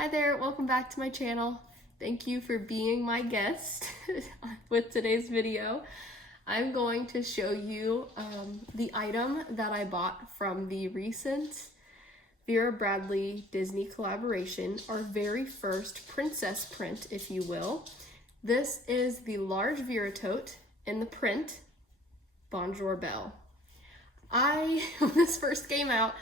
Hi there, welcome back to my channel. Thank you for being my guest with today's video. I'm going to show you the item that I bought from the recent Vera Bradley Disney collaboration, our very first princess print, if you will. This is the large Vera Tote in the print Bonjour Belle. When this first came out,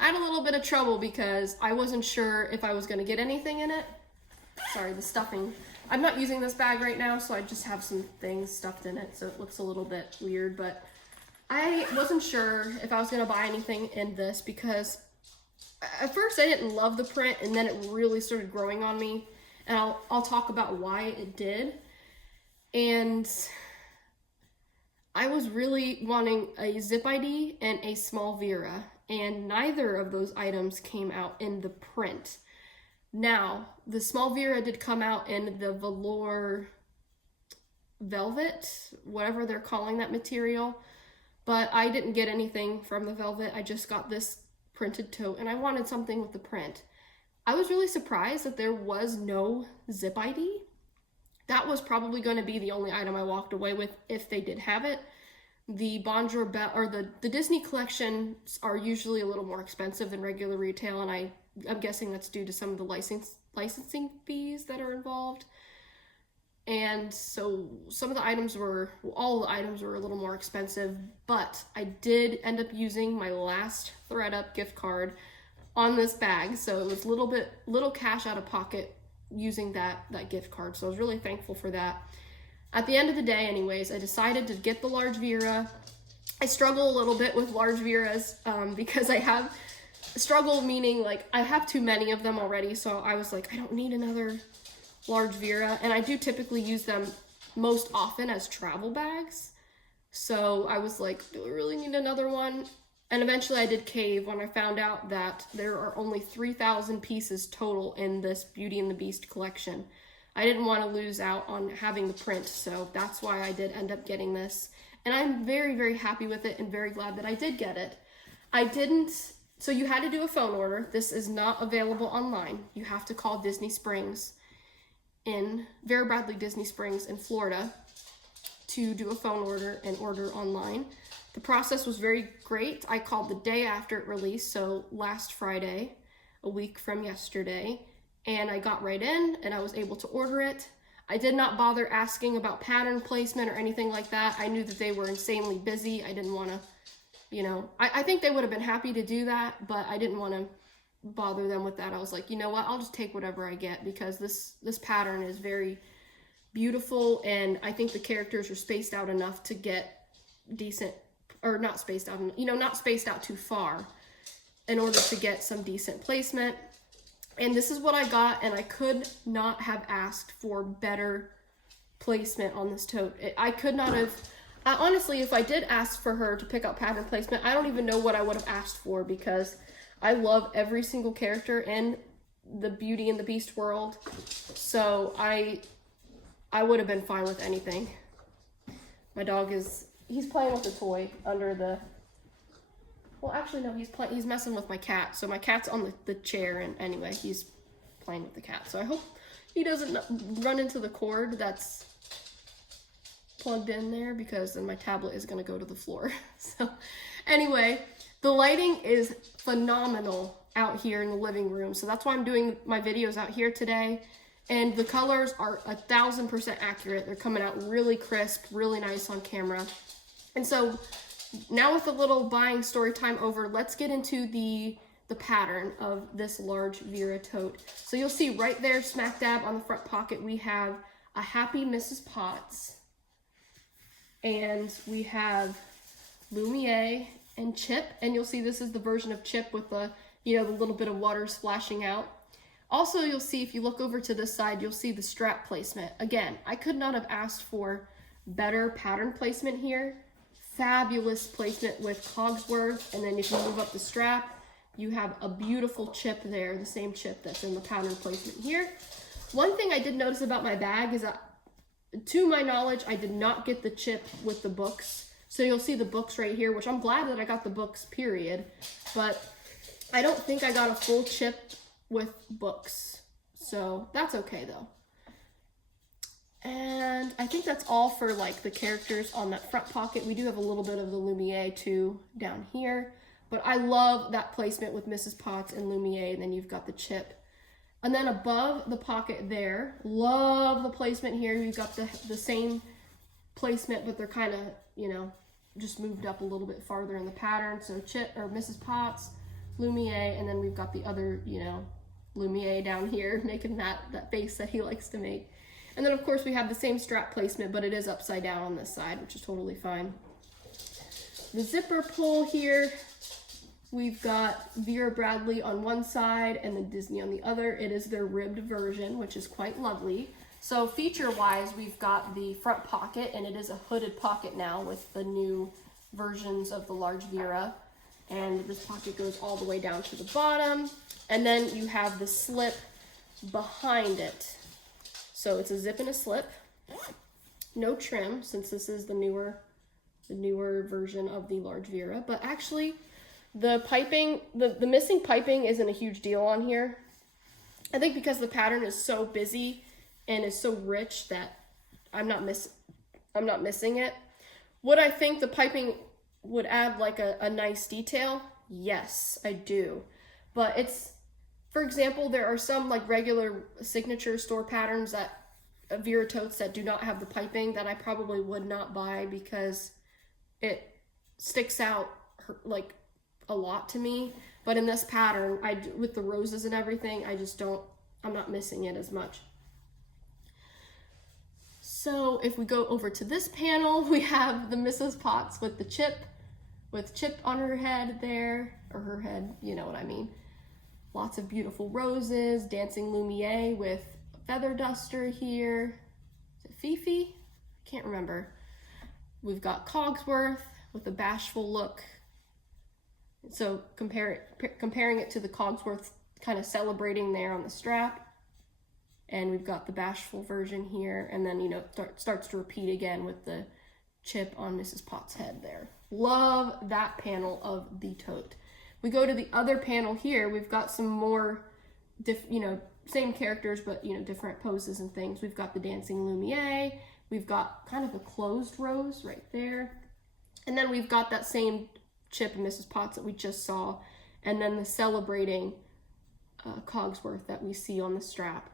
I had a little bit of trouble because I wasn't sure if I was going to get anything in it. Sorry, the stuffing. I'm not using this bag right now, so I just have some things stuffed in it, so it looks a little bit weird, but I wasn't sure if I was going to buy anything in this because at first I didn't love the print, and then it really started growing on me, and I'll talk about why it did. And I was really wanting a zip ID and a small Vera, and neither of those items came out in the print. Now, the small Vera did come out in the velour velvet, whatever they're calling that material, but I didn't get anything from the velvet. I just got this printed tote, and I wanted something with the print. I was really surprised that there was no zip ID. That was probably going to be the only item I walked away with if they did have it. The Bonjour Belle, or the Disney collections, are usually a little more expensive than regular retail, and I'm guessing that's due to some of the licensing fees that are involved. And so some of the items all the items were a little more expensive, but I did end up using my last ThredUp gift card on this bag, so it was little cash out of pocket using that gift card, so I was really thankful for that. At the end of the day, anyways, I decided to get the large Vera. I struggle a little bit with large Veras because I have struggle, meaning like I have too many of them already, so I was like, I don't need another large Vera, and I do typically use them most often as travel bags, so I was like, do I really need another one? And eventually I did cave when I found out that there are only 3,000 pieces total in this Beauty and the Beast collection. I didn't want to lose out on having the print, so that's why I did end up getting this. And I'm very, very happy with it and very glad that I did get it. So you had to do a phone order. This is not available online. You have to call Disney Springs Vera Bradley Disney Springs in Florida to do a phone order and order online. The process was very great. I called the day after it released, so last Friday, a week from yesterday, and I got right in and I was able to order it. I did not bother asking about pattern placement or anything like that. I knew that they were insanely busy. I didn't want to, I think they would have been happy to do that, but I didn't want to bother them with that. I was like, you know what, I'll just take whatever I get because this pattern is very beautiful, and I think the characters are spaced out enough to get decent, or not spaced out, not spaced out too far in order to get some decent placement. And this is what I got, and I could not have asked for better placement on this tote. I could not have, honestly, if I did ask for her to pick out pattern placement, I don't even know what I would have asked for because I love every single character in the Beauty and the Beast world. So I would have been fine with anything. My dog he's playing with the toy under the, well, actually, no, he's messing with my cat. So my cat's on the chair, and anyway, he's playing with the cat. So I hope he doesn't run into the cord that's plugged in there, because then my tablet is going to go to the floor. So anyway, the lighting is phenomenal out here in the living room. So that's why I'm doing my videos out here today. And the colors are 1000% accurate. They're coming out really crisp, really nice on camera. And so now with the little buying story time over, let's get into the pattern of this large Vera Tote. So you'll see right there, smack dab on the front pocket, we have a Happy Mrs. Potts. And we have Lumiere and Chip. And you'll see this is the version of Chip with the, the little bit of water splashing out. Also, you'll see, if you look over to this side, you'll see the strap placement. Again, I could not have asked for better pattern placement here. Fabulous placement with Cogsworth, and then if you move up the strap, you have a beautiful chip there, the same chip that's in the pattern placement here. One thing I did notice about my bag is that, to my knowledge, I did not get the chip with the books. So you'll see the books right here, which I'm glad that I got the books, period. But I don't think I got a full chip with books. So that's okay though. And I think that's all for like the characters on that front pocket. We do have a little bit of the Lumiere too down here, but I love that placement with Mrs. Potts and Lumiere, and then you've got the chip. And then above the pocket there, love the placement here. You've got the same placement, but they're kind of, you know, just moved up a little bit farther in the pattern. So Chip or Mrs. Potts, Lumiere, and then we've got the other, you know, Lumiere down here making that face that he likes to make. And then of course we have the same strap placement, but it is upside down on this side, which is totally fine. The zipper pull here, we've got Vera Bradley on one side and then Disney on the other. It is their ribbed version, which is quite lovely. So feature-wise, we've got the front pocket, and it is a hooded pocket now with the new versions of the large Vera. And this pocket goes all the way down to the bottom. And then you have the slip behind it. So it's a zip and a slip. No trim, since this is the newer version of the large Vera. But actually, the piping, the missing piping isn't a huge deal on here. I think because the pattern is so busy and is so rich that I'm not missing it. Would I think the piping would add like a nice detail? Yes, I do. But it's, for example, there are some like regular signature store patterns that Vera Totes that do not have the piping that I probably would not buy because it sticks out like a lot to me. But in this pattern, with the roses and everything, I'm not missing it as much. So if we go over to this panel, we have the Mrs. Potts with the chip, with Chip on her head there, or her head, you know what I mean. Lots of beautiful roses, dancing Lumiere with a feather duster here. Is it Fifi? I can't remember. We've got Cogsworth with a bashful look. So comparing it to the Cogsworth kind of celebrating there on the strap. And we've got the bashful version here, and then, you know, starts to repeat again with the chip on Mrs. Potts' head there. Love that panel of the tote. We go to the other panel here. We've got some more, same characters, but, you know, different poses and things. We've got the dancing Lumiere. We've got kind of a closed rose right there. And then we've got that same chip and Mrs. Potts that we just saw. And then the celebrating Cogsworth that we see on the strap.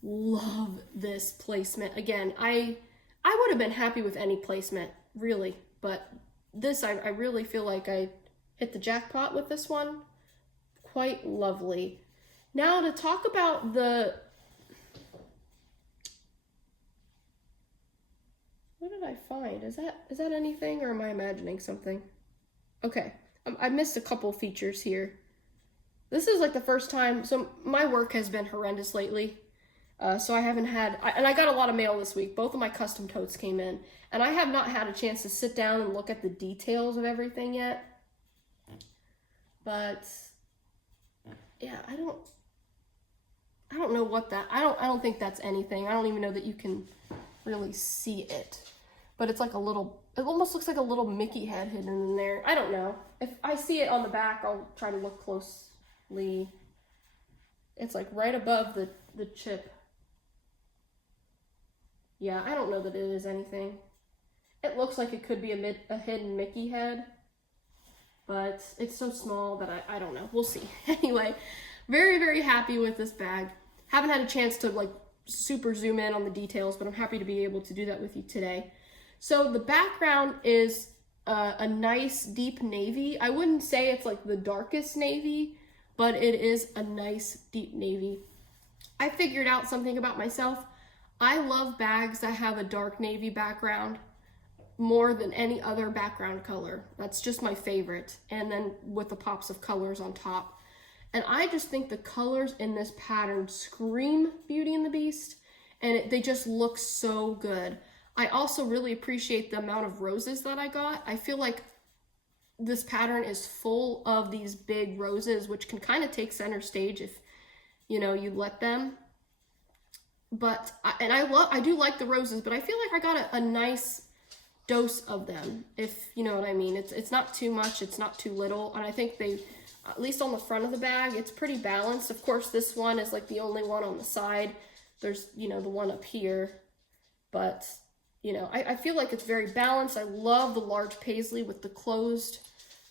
Love this placement. Again, I would have been happy with any placement, really, but this, I really feel like I hit the jackpot with this one. Quite lovely. Now to talk about what did I find? Is that anything, or am I imagining something? Okay, I missed a couple features here. This is like the first time, so my work has been horrendous lately. So I haven't had, and I got a lot of mail this week. Both of my custom totes came in, and I have not had a chance to sit down and look at the details of everything yet. But yeah, I don't know what that, I don't think that's anything. I don't even know that you can really see it. But it's like a little, it almost looks like a little Mickey head hidden in there. I don't know. If I see it on the back, I'll try to look closely. It's like right above the chip. Yeah, I don't know that it is anything. It looks like it could be a hidden Mickey head, but it's so small that I don't know. We'll see. Anyway, very, very happy with this bag. Haven't had a chance to like super zoom in on the details, but I'm happy to be able to do that with you today. So the background is a nice deep navy. I wouldn't say it's like the darkest navy, but it is a nice deep navy. I figured out something about myself. I love bags that have a dark navy background more than any other background color. That's just my favorite. And then with the pops of colors on top. And I just think the colors in this pattern scream Beauty and the Beast, and they just look so good. I also really appreciate the amount of roses that I got. I feel like this pattern is full of these big roses, which can kind of take center stage if, you know, you let them. But, I do like the roses, but I feel like I got a nice dose of them, if you know what I mean. It's not too much, it's not too little, and I think at least on the front of the bag, it's pretty balanced. Of course, this one is like the only one on the side. There's, you know, the one up here, but you know, I feel like it's very balanced. I love the large paisley with the closed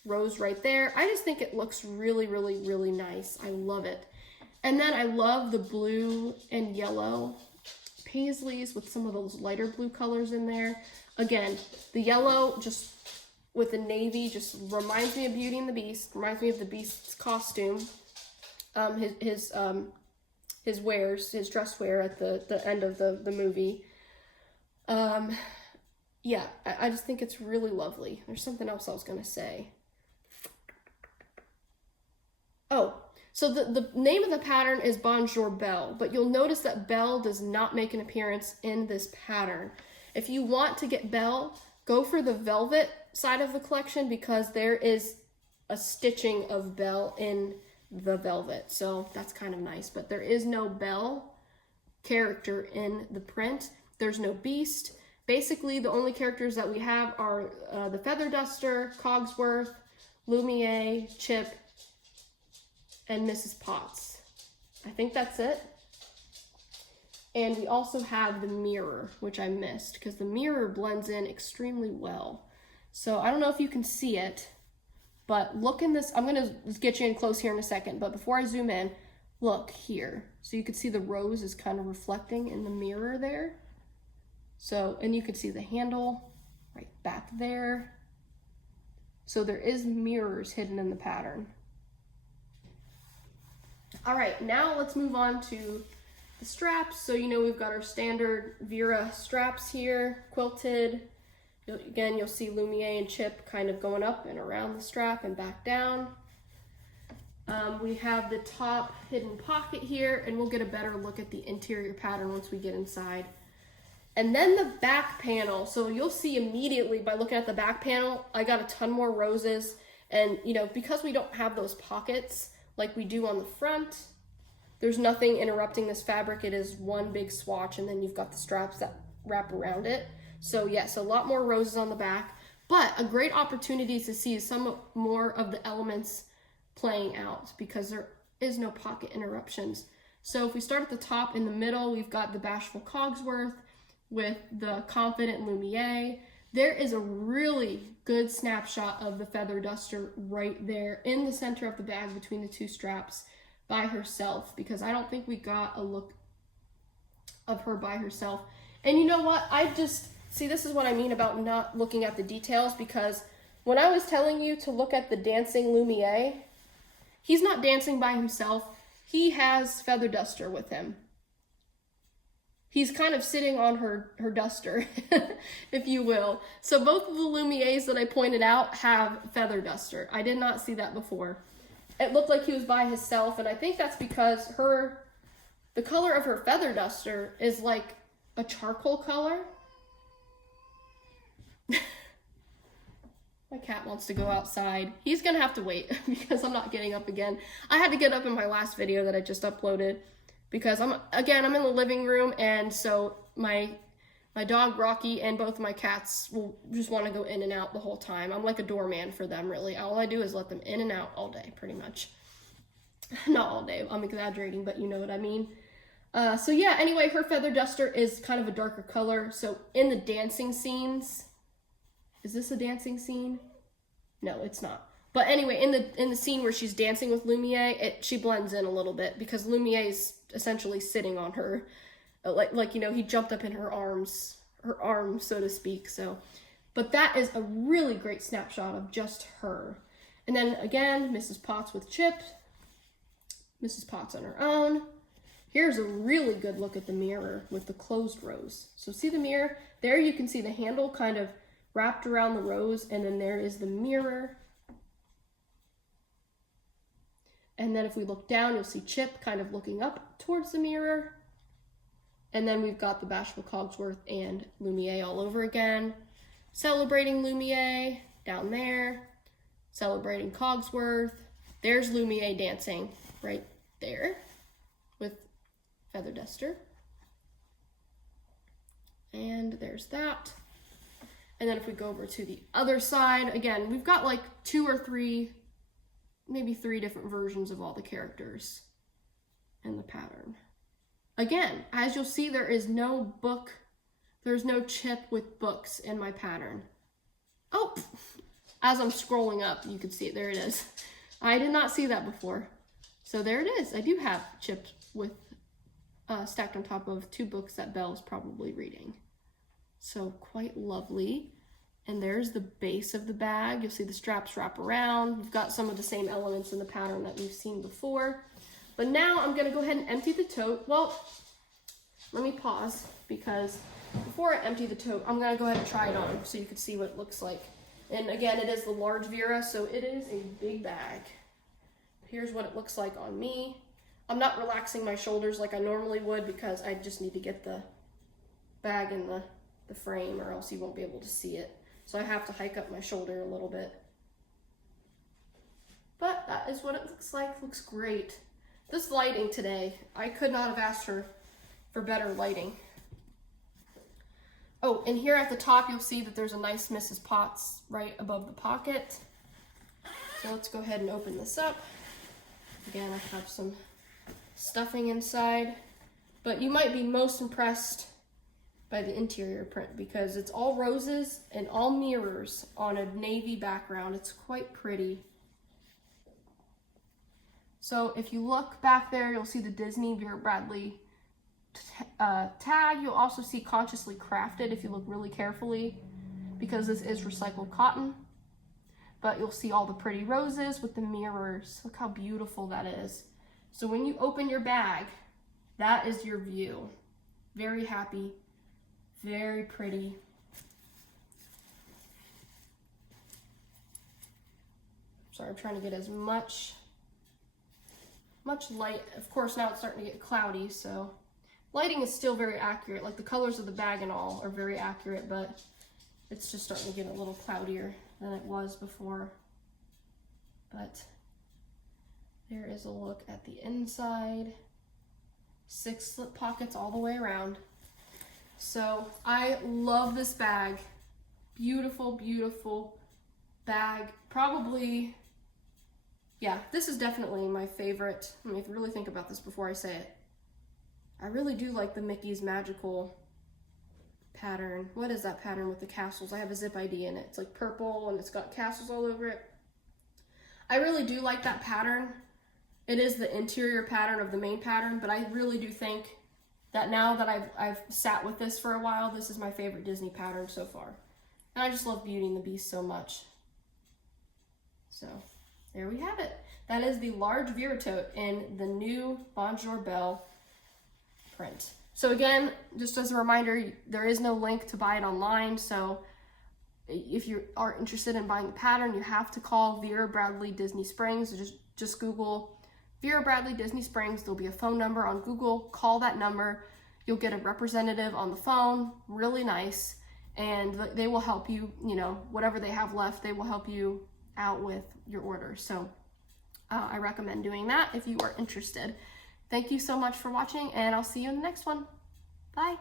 rose right there. I just think it looks really, really, really nice. I love it. And then I love the blue and yellow paisleys with some of those lighter blue colors in there. Again, the yellow just with the navy just reminds me of Beauty and the Beast, reminds me of the Beast's costume. His wares, his dress wear at the end of the movie. Yeah, I just think it's really lovely. There's something else I was going to say. Oh, so the name of the pattern is Bonjour Belle, but you'll notice that Belle does not make an appearance in this pattern. If you want to get Belle, go for the velvet side of the collection because there is a stitching of Belle in the velvet. So that's kind of nice, but there is no Belle character in the print. There's no Beast. Basically, the only characters that we have are the Feather Duster, Cogsworth, Lumiere, Chip, and Mrs. Potts. I think that's it. And we also have the mirror, which I missed because the mirror blends in extremely well. So I don't know if you can see it, but look in this. I'm going to get you in close here in a second, but before I zoom in, look here. So you can see the rose is kind of reflecting in the mirror there. So, and you can see the handle right back there. So there is mirrors hidden in the pattern. All right, now let's move on to the straps. So, you know, we've got our standard Vera straps here, quilted. Again, you'll see Lumiere and Chip kind of going up and around the strap and back down. We have the top hidden pocket here, and we'll get a better look at the interior pattern once we get inside. And then the back panel. So you'll see immediately by looking at the back panel, I got a ton more roses. And, you know, because we don't have those pockets like we do on the front, there's nothing interrupting this fabric. It is one big swatch, and then you've got the straps that wrap around it. So yes, a lot more roses on the back, but a great opportunity to see some more of the elements playing out because there is no pocket interruptions. So if we start at the top, in the middle, we've got the Bashful Cogsworth with the Confident Lumiere. There is a really good snapshot of the Feather Duster right there in the center of the bag between the two straps by herself, because I don't think we got a look of her by herself. And you know what? See, this is what I mean about not looking at the details, because when I was telling you to look at the dancing Lumiere, he's not dancing by himself. He has Feather Duster with him. He's kind of sitting on her duster, if you will. So both of the Lumieres that I pointed out have Feather Duster. I did not see that before. It looked like he was by himself, and I think that's because the color of her Feather Duster is like a charcoal color. My cat wants to go outside. He's gonna have to wait because I'm not getting up again. I had to get up in my last video that I just uploaded because I'm in the living room, and so my dog Rocky and both of my cats will just want to go in and out the whole time. I'm like a doorman for them, really. All I do is let them in and out all day, pretty much. Not all day, I'm exaggerating, but you know what I mean. So yeah, anyway, her Feather Duster is kind of a darker color. So in the dancing scenes, is this a dancing scene? No, it's not. But anyway, in the scene where she's dancing with Lumiere, she blends in a little bit because Lumiere's essentially sitting on her, like you know, he jumped up in her arm, so to speak. So, but that is a really great snapshot of just her. And then again, Mrs. Potts with Chip, Mrs. Potts on her own. Here's a really good look at the mirror with the closed rose. So see the mirror? There you can see the handle kind of wrapped around the rose, and then there is the mirror. And then if we look down, you'll see Chip kind of looking up towards the mirror. And then we've got the Bashful Cogsworth and Lumiere all over again. Celebrating Lumiere down there. Celebrating Cogsworth. There's Lumiere dancing right there with Feather Duster. And there's that. And then if we go over to the other side, again, we've got like 2 or 3 maybe 3 different versions of all the characters in the pattern. Again, as you'll see, there's no chip with books in my pattern. Oh, as I'm scrolling up, you can see it. There it is. I did not see that before. So there it is. I do have chips with stacked on top of 2 books that Belle is probably reading. So quite lovely. And there's the base of the bag. You'll see the straps wrap around. We've got some of the same elements in the pattern that we've seen before. But now I'm gonna go ahead and empty the tote. Well, let me pause, because before I empty the tote, I'm gonna go ahead and try it on so you can see what it looks like. And again, it is the large Vera, so it is a big bag. Here's what it looks like on me. I'm not relaxing my shoulders like I normally would, because I just need to get the bag in the frame, or else you won't be able to see it. So I have to hike up my shoulder a little bit. But that is what it looks like. Looks great. This lighting today, I could not have asked for better lighting. Oh, and here at the top, you'll see that there's a nice Mrs. Potts right above the pocket. So let's go ahead and open this up. Again, I have some stuffing inside, but you might be most impressed by the interior print, because it's all roses and all mirrors on a navy background. It's quite pretty. So if you look back there, you'll see the Disney Vera Bradley tag. You'll also see Consciously Crafted if you look really carefully, because this is recycled cotton. But you'll see all the pretty roses with the mirrors. Look how beautiful that is. So when you open your bag, that is your view. Very happy, very pretty. Sorry, I'm trying to get as much light. Of course, now it's starting to get cloudy, so lighting is still very accurate. Like the colors of the bag and all are very accurate, but it's just starting to get a little cloudier than it was before. But there is a look at the inside. 6 slip pockets all the way around. So I love this bag. Beautiful, beautiful bag. Probably, yeah, this is definitely my favorite. Let me really think about this before I say it. I really do like the Mickey's Magical pattern. What is that pattern with the castles? I have a zip ID in it. It's like purple and it's got castles all over it. I really do like that pattern. It is the interior pattern of the main pattern, but I really do think that now that I've sat with this for a while, this is my favorite Disney pattern so far. And I just love Beauty and the Beast so much. So there we have it. That is the large Vera Tote in the new Bonjour Belle print. So again, just as a reminder, there is no link to buy it online. So if you are interested in buying the pattern, you have to call Vera Bradley Disney Springs. Just Google Vera Bradley Disney Springs. There'll be a phone number on Google. Call that number. You'll get a representative on the phone, really nice, and they will help you, whatever they have left, they will help you out with your order. So I recommend doing that if you are interested. Thank you so much for watching, and I'll see you in the next one. Bye.